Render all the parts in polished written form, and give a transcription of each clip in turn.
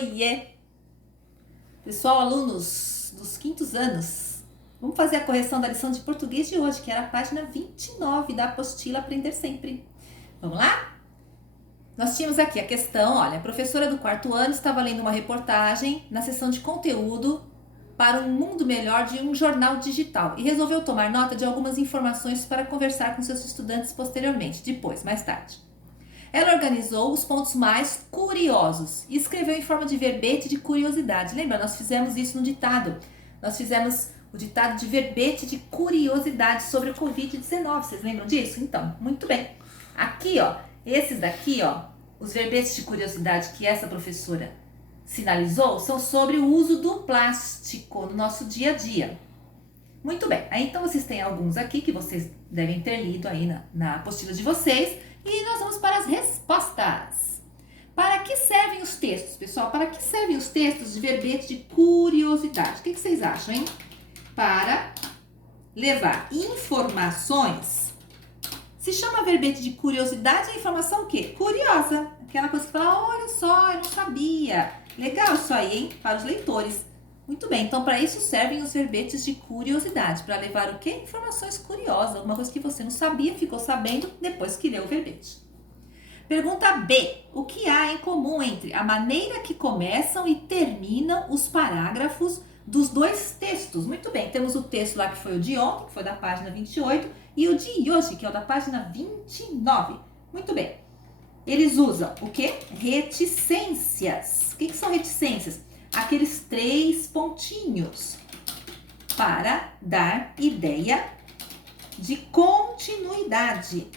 Oiê! Pessoal, alunos dos quintos anos, vamos fazer a correção da lição de português de hoje, que era a página 29 da apostila Aprender Sempre. Vamos lá? Nós tínhamos aqui a questão, olha, a professora do quarto ano estava lendo uma reportagem na seção de conteúdo para um mundo melhor de um jornal digital e resolveu tomar nota de algumas informações para conversar com seus estudantes posteriormente, mais tarde. Ela organizou os pontos mais curiosos e escreveu em forma de verbete de curiosidade. Lembra, nós fizemos isso no ditado. Nós fizemos o ditado de verbete de curiosidade sobre o Covid-19. Vocês lembram disso? Então, muito bem. Aqui, ó, esses daqui, ó, os verbetes de curiosidade que essa professora sinalizou são sobre o uso do plástico no nosso dia a dia. Muito bem. Aí, então, vocês têm alguns aqui que vocês devem ter lido aí na apostila de vocês. E nós vamos para as respostas. Para que servem os textos, pessoal? Para que servem os textos de verbete de curiosidade? O que vocês acham, hein? Para levar informações. Se chama verbete de curiosidade, a informação o quê? Curiosa. Aquela coisa que fala, olha só, eu não sabia. Legal isso aí, hein? Para os leitores. Muito bem, então para isso servem os verbetes de curiosidade, para levar o quê? Informações curiosas, alguma coisa que você não sabia, ficou sabendo depois que leu o verbete. Pergunta B. O que há em comum entre a maneira que começam e terminam os parágrafos dos dois textos? Muito bem, temos o texto lá que foi o de ontem, que foi da página 28, e o de hoje, que é o da página 29. Muito bem. Eles usam o quê? Reticências. O que são reticências? Aqueles 3 pontinhos para dar ideia de continuidade.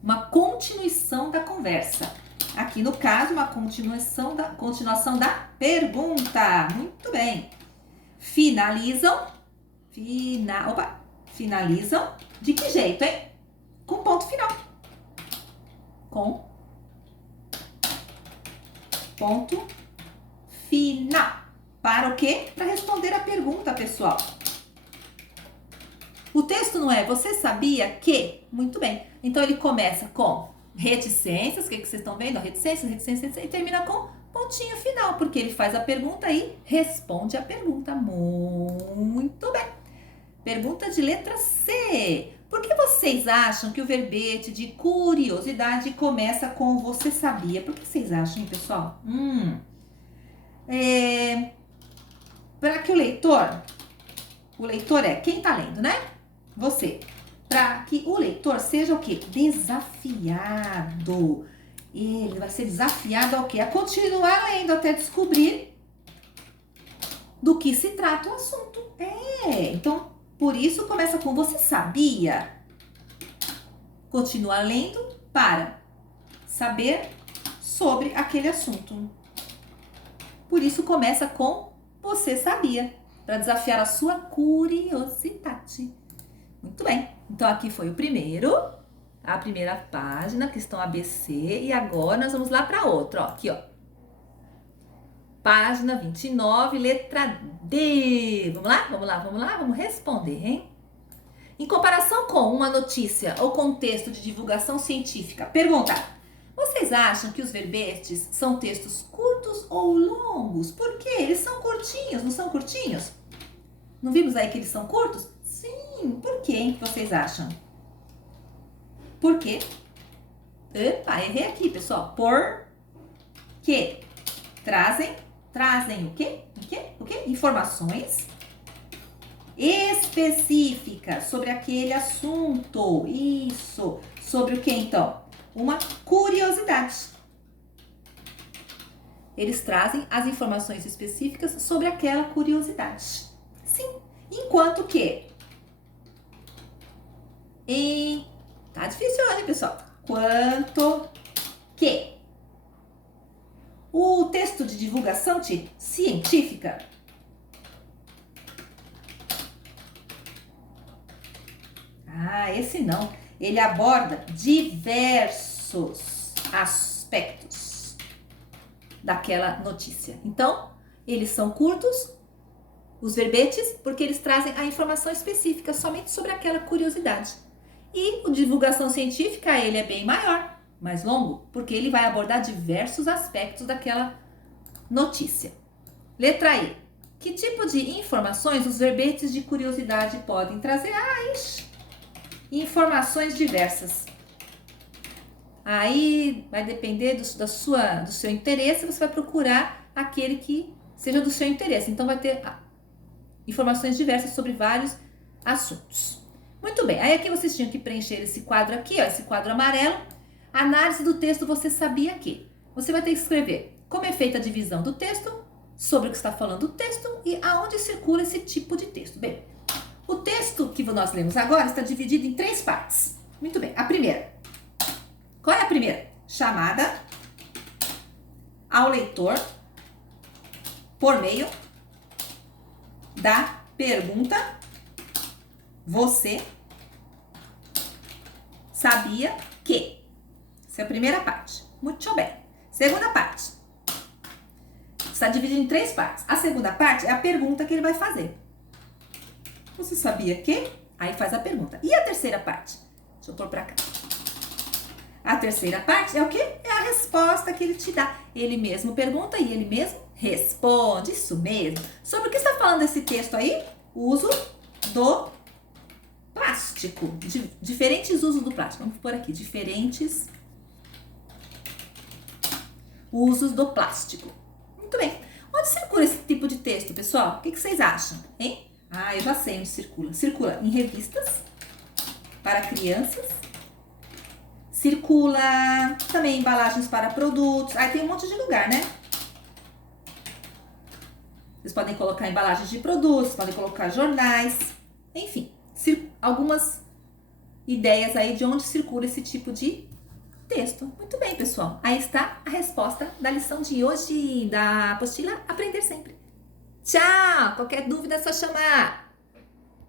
Uma continuação da conversa. Aqui no caso, uma continuação da pergunta. Muito bem. Finalizam de que jeito, hein? Com ponto final. Com ponto final. Para o quê? Para responder a pergunta, pessoal. O texto não é você sabia que? Muito bem. Então ele começa com reticências, o que vocês estão vendo? Reticências, e termina com pontinho final, porque ele faz a pergunta e responde a pergunta. Muito bem. Pergunta de letra C. Por que vocês acham que o verbete de curiosidade começa com você sabia? Por que vocês acham, hein, pessoal? Para que o leitor é quem tá lendo, né? Você. Para que o leitor seja o quê? Desafiado. Ele vai ser desafiado ao quê? A continuar lendo até descobrir do que se trata o assunto. Então, por isso começa com você sabia? Continua lendo para saber sobre aquele assunto. Por isso começa com você sabia, para desafiar a sua curiosidade. Muito bem. Então aqui foi a primeira página, questão ABC, e agora nós vamos lá para outra, ó, aqui, ó. Página 29, letra D. Vamos responder, hein? Em comparação com uma notícia ou contexto de divulgação científica, pergunta: vocês acham que os verbetes são textos curtos ou longos? Por quê? Eles são curtinhos, não são curtinhos? Não vimos aí que eles são curtos? Sim, por quê, hein, que vocês acham? Por quê? Epa, errei aqui, pessoal. Por quê? Trazem o quê? O quê? Informações específicas sobre aquele assunto. Isso. Sobre o quê, então? Uma curiosidade. Eles trazem as informações específicas sobre aquela curiosidade. Sim. Enquanto que... Tá difícil, olha, pessoal. Quanto que... O texto de divulgação científica... esse não. Ele aborda diversos aspectos daquela notícia. Então, eles são curtos, os verbetes, porque eles trazem a informação específica somente sobre aquela curiosidade. E o divulgação científica, ele é bem maior, mais longo, porque ele vai abordar diversos aspectos daquela notícia. Letra E. Que tipo de informações os verbetes de curiosidade podem trazer? Informações diversas. Aí vai depender do seu interesse, você vai procurar aquele que seja do seu interesse. Então vai ter informações diversas sobre vários assuntos. Muito bem, aí aqui vocês tinham que preencher esse quadro aqui, ó, esse quadro amarelo. Análise do texto, você sabia que? Você vai ter que escrever como é feita a divisão do texto, sobre o que está falando o texto e aonde circula esse tipo de texto. Bem, o texto que nós lemos agora está dividido em 3 partes. Muito bem, a primeira. Qual é a primeira? Chamada ao leitor por meio da pergunta: você sabia que? Essa é a primeira parte. Muito bem. Segunda parte. Está dividido em 3 partes. A segunda parte é a pergunta que ele vai fazer. Você sabia que? Aí faz a pergunta. E a terceira parte? Deixa eu pôr pra cá. A terceira parte é o quê? É a resposta que ele te dá. Ele mesmo pergunta e ele mesmo responde. Isso mesmo. Sobre o que está falando esse texto aí? O uso do plástico. Diferentes usos do plástico. Vamos pôr aqui. Diferentes usos do plástico. Muito bem. Onde circula esse tipo de texto, pessoal? O que vocês acham? Hein? Eu já sei onde circula. Circula em revistas para crianças. Circula também em embalagens para produtos. Aí tem um monte de lugar, né? Vocês podem colocar embalagens de produtos, podem colocar jornais. Enfim, algumas ideias aí de onde circula esse tipo de texto. Muito bem, pessoal. Aí está a resposta da lição de hoje da apostila Aprender Sempre. Tchau! Qualquer dúvida é só chamar.